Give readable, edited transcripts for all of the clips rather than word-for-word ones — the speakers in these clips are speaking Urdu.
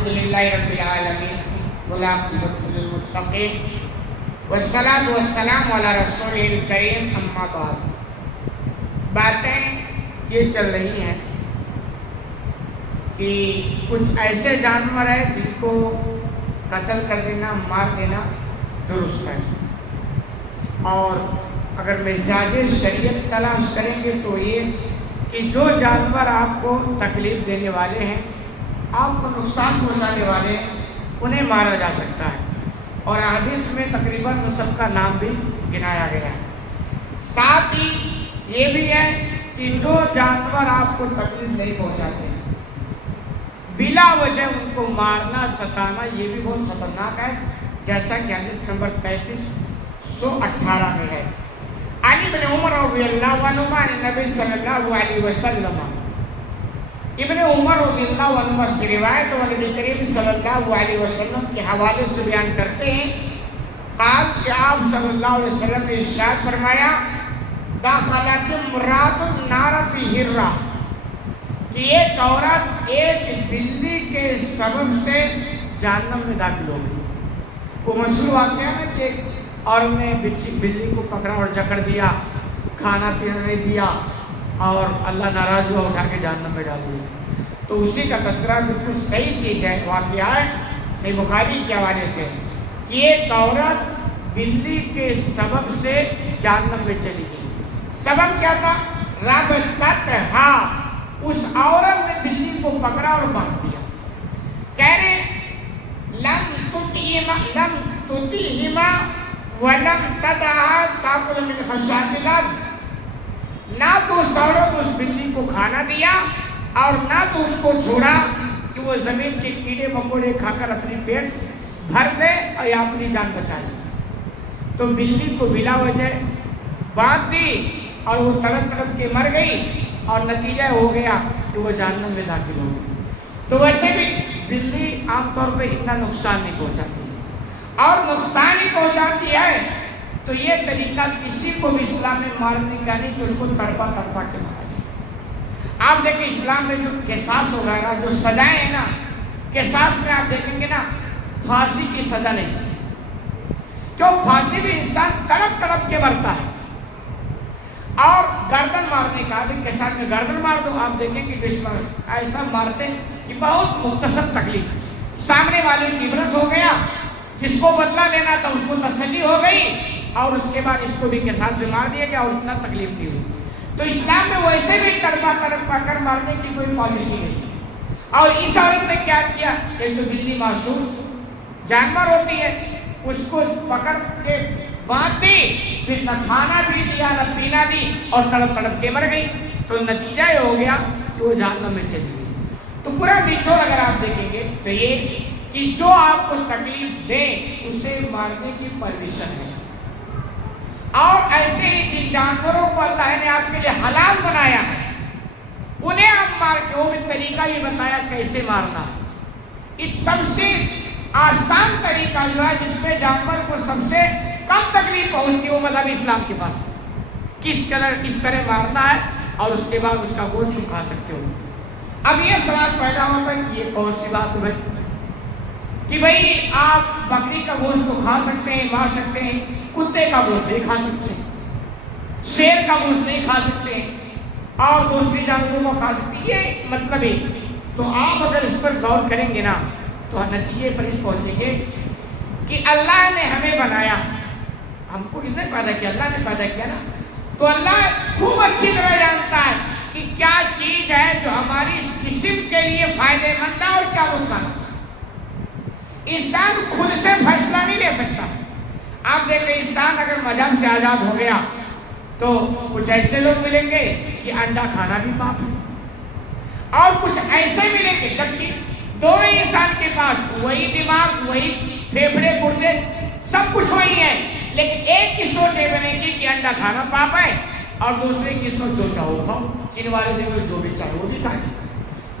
الحمدللہ رب العالمین والعاقبۃ للمتقین والصلاۃ والسلام علی رسولہ الکریم اما بعد۔ باتیں یہ چل رہی ہیں کہ کچھ ایسے جانور ہیں جن کو قتل کر دینا، مار دینا درست ہے، اور اگر مزاج شریعت تلاش کریں گے تو یہ کہ جو جانور آپ کو تکلیف دینے والے ہیں، آپ کو نقصان پہنچانے والے ہیں، انہیں مارا جا سکتا ہے، اور حدیث میں تقریباً ان سب کا نام بھی گنایا گیا ہے۔ ساتھ ہی یہ بھی ہے کہ جو جانور آپ کو تکلیف نہیں پہنچاتے ہیں، بلا وجہ ان کو مارنا، ستانا، یہ بھی بہت خطرناک ہے، جیسا کہ حدیث نمبر 3318 میں ہے۔ عن ابن عمر رضی اللہ عنہما عن نبی صلی اللہ علیہ وسلم، ابن عمر رضی اللہ عنہ سے روایت اور نبی کریم صلی اللہ علیہ وسلم کے حوالے سے بیان کرتے ہیں، قال کہ آپ صلی اللہ علیہ وسلم نے ارشاد فرمایا، دخلت امرأۃ النار فی ہرہ، کہ ایک عورت ایک بلی کے سبب سے جہنم میں داخل ہو گئی۔ وہ مشہور واقعہ ہے کہ اور نے بلی کو پکڑا اور جکڑ دیا، کھانا پینا نہیں دیا، اور اللہ ناراض ہوا، اٹھا کے جہنم میں ڈال دیا۔ تو اسی کا تذکرہ بالکل صحیح چیز ہے، واقعہ ہے صحیح بخاری کے حوالے سے، کہ ایک عورت بلی کے سبب سے جہنم میں چلی گئی۔ سبب کیا تھا؟ ربطتھا، اس عورت نے بلی کو پکڑا اور باندھ دیا۔ کہہ رہے لم تطعہما ولم تدعها تاکل من خشاش الارض، نہ تو اس عورت اس بلی کو کھانا دیا اور نہ تو اس کو چھوڑا کہ وہ زمین کے کیڑے مکوڑے کھا کر اپنی پیٹ بھر لے اور یا اپنی جان بچا لے۔ تو بلی کو بلا وجہ باندھ دی اور وہ تڑپ تڑپ کے مر گئی، اور نتیجہ ہو گیا کہ وہ جہنم میں داخل ہو گئی۔ تو ویسے بھی بلی عام طور پہ اتنا نقصان نہیں پہنچاتی، اور نقصان ہی پہنچاتی ہے تو یہ طریقہ کسی کو بھی اسلام میں مارنے کا نہیں کہ اس کو تڑپا تڑپا کے مارا جائے۔ آپ دیکھیں اسلام میں جو قصاص ہو رہا ہے، جو سزائیں ہیں نا، قصاص میں آپ دیکھیں گے نا، پھانسی کی سزا نہیں، کیوں؟ پھانسی بھی انسان تڑپ تڑپ کے مرتا ہے، اور گردن مارنے کا بھی قصاص میں گردن مار دو، آپ دیکھیں کہ اس میں ایسا مارتے ہیں کہ بہت مختصر تکلیف، سامنے والے کی عبرت ہو گیا، جس کو بدلہ لینا تھا اس کو تسلی ہو گئی، اور اس کے بعد اس کو بھی قصاص میں مار دیا گیا اور اتنا تکلیف نہیں ہوئی۔ تو اسلام میں ویسے بھی تڑپا تڑپا کر مارنے کی کوئی پالیسی نہیں۔ اور اس عورت نے کیا کیا؟ ایک تو بلی معصوم جانور ہوتی ہے، اس کو پکڑ کے باندھ دی، پھر نہ کھانا بھی دیا نہ پینا دی، اور تڑپ تڑپ کے مر گئی۔ تو نتیجہ یہ ہو گیا کہ وہ جہنم میں چلی گئی۔ تو پورا نچوڑ اگر آپ دیکھیں گے تو یہ کہ جو آپ کو تکلیف دے اسے مارنے کی پرمیشن ہے، اور ایسے ہی جن جانوروں کو اللہ نے آپ کے لیے حلال بنایا ہے انہیں آپ مار کے، وہ بھی طریقہ یہ بتایا کیسے مارنا ہے۔ اس سب سے آسان طریقہ جو ہے جس میں جانور کو سب سے کم تکلیف پہنچتی ہے، وہ مذہب اسلام کے پاس کس طرح مارنا ہے، اور اس کے بعد اس کا گوشت تم کھا سکتے ہو۔ اب یہ سوال پیدا ہوتا ہے کہ یہ کون سی بات ہے کہ بھئی آپ بکری کا گوشت کو کھا سکتے ہیں، مار سکتے ہیں، کتے کا گوشت نہیں کھا سکتے ہیں، شیر کا گوشت نہیں کھا سکتے ہیں، اور دوسری جانوروں کو کھا سکتے ہیں، یہ مطلب ہے۔ تو آپ اگر اس پر غور کریں گے نا تو نتیجے پر اس پہنچیں گے کہ اللہ نے ہمیں بنایا، ہم کو کس نے پیدا کیا؟ اللہ نے پیدا کیا نا۔ تو اللہ خوب اچھی طرح جانتا ہے کہ کیا چیز ہے جو ہماری جسم کے لیے فائدہ مند ہے اور کیا نقصان ہے۔ انسان خود سے فیصلہ نہیں لے سکتا۔ آپ دیکھیں انسان اگر مذہب سے آزاد ہو گیا تو کچھ ایسے لوگ ملیں گے کہ انڈا کھانا بھی پاپ ہے، اور کچھ ایسے ملیں گے جبکہ دونوں انسان کے پاس وہی دماغ، وہی پھیپھڑے گردے سب کچھ وہی ہے، لیکن ایک کی سوچ یہ بنے گی کہ انڈا کھانا پاپ ہے، اور دوسرے کی سوچ جو چاہو کھاؤ، چین والے دیکھو جو بھی چاہو وہ بھی کھائے۔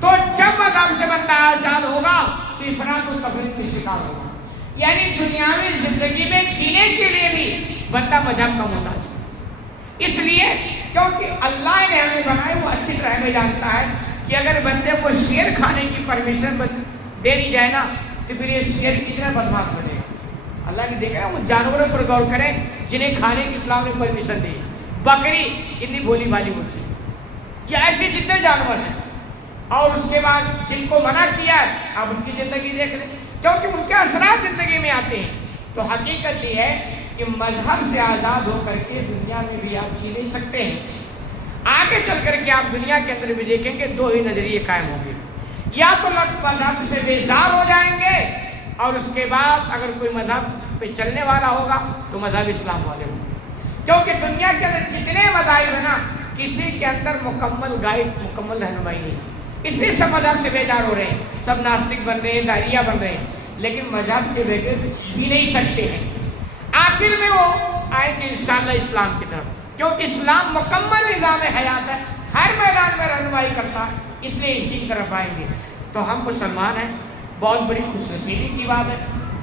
تو جب مذہب سے بندہ آزاد ہوگا تو افراط و تفریط کی شکار ہوگا، یعنی دنیاوی زندگی میں جینے کے لیے بھی بندہ مذہب کا محتاج ہے۔ اس لیے کیونکہ اللہ نے ہمیں بنائے، وہ اچھی طرح ہمیں جانتا ہے کہ اگر بندے کو شیر کھانے کی پرمیشن دے دی جائے نا تو پھر یہ شیر کتنا بدماش بنے گا. اللہ نے دیکھا وہ جانوروں پر غور کریں جنہیں کھانے کی اسلام نے پرمیشن دی. بکری کتنی بولی بالی ہوتی ہے, یہ ایسے جتنے جانور ہیں, اور اس کے بعد جن کو منع کیا ہے آپ ان کی زندگی دیکھ لیں کیونکہ ان کے اثرات زندگی میں آتے ہیں. تو حقیقت یہ ہے کہ مذہب سے آزاد ہو کر کے دنیا میں بھی آپ جی نہیں سکتے ہیں. آگے چل کر کے آپ دنیا کے اندر بھی دیکھیں گے دو ہی نظریے قائم ہوں گے, یا تو لوگ مذہب سے بیزار ہو جائیں گے اور اس کے بعد اگر کوئی مذہب پہ چلنے والا ہوگا تو مذہب اسلام والے ہوں گے. کیونکہ دنیا کے اندر جتنے مذاہب ہیں نا کسی کے اندر مکمل گائیڈ مکمل رہنمائی نہیں, اس لیے سب مذہب سے بیزار ہو رہے ہیں, سب ناستک بن رہے ہیں, داہریہ بن رہے ہیں, لیکن مذہب کے بغیر بھی نہیں سکتے ہیں. آخر میں وہ آئیں گے انشاءاللہ اسلام کی طرف, کیونکہ اسلام مکمل نظام حیات ہے, ہر میدان میں رہنمائی کرتا ہے, اس لیے اسی کی طرف آئیں گے. تو ہم مسلمان ہیں, بہت بڑی خوش نصیبی کی بات ہے.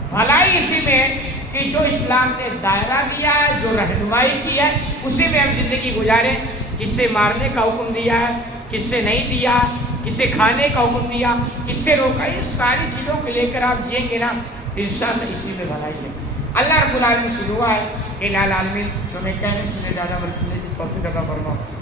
بھلائی اسی میں ہے کہ جو اسلام نے دائرہ دیا ہے, جو رہنمائی کی ہے, اسی میں ہم زندگی گزاریں. کس سے مارنے کا حکم دیا ہے, کس سے نہیں دیا, کسے کھانے کا حکم دیا, کس سے روکا, یہ ساری چیزوں کو لے کر آپ جئیں گے نا انشاءاللہ اسی میں بھلائی ہے. اللہ رب العالمین سے دعا ہے کہ العالمین جو میں کہنے سے زیادہ توفیق عطا فرمائے.